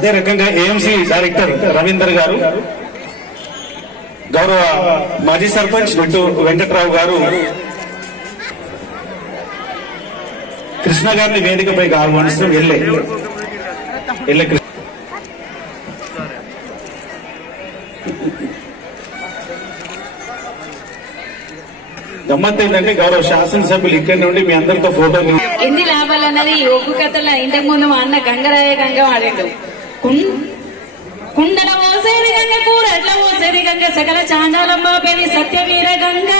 అదే రకంగా AMC director Ravinder గారు, గౌరవ మాజీ సర్పంచ్ నట్టు వెంకట్రావు గారు కృష్ణ గారిని వేదికపై ఆహ్వానిస్తూ వెళ్ళే గమ్మత్ ఏంటంటే గౌరవ శాసనసభ్యులు ఇక్కడి నుండి మీ అందరితో ఫోటోలు ఎన్ని లాభాలు అన్నది ఒగ్గు కథల ఇంతకు ముందు మా అన్న గంగరాయ గంగ ఆడాడు. కుండల మోసేది గంగ, కూరట్ల మోసేది గంగ, సకల చాండాలమ్మ పేరి సత్యవీర గంగ.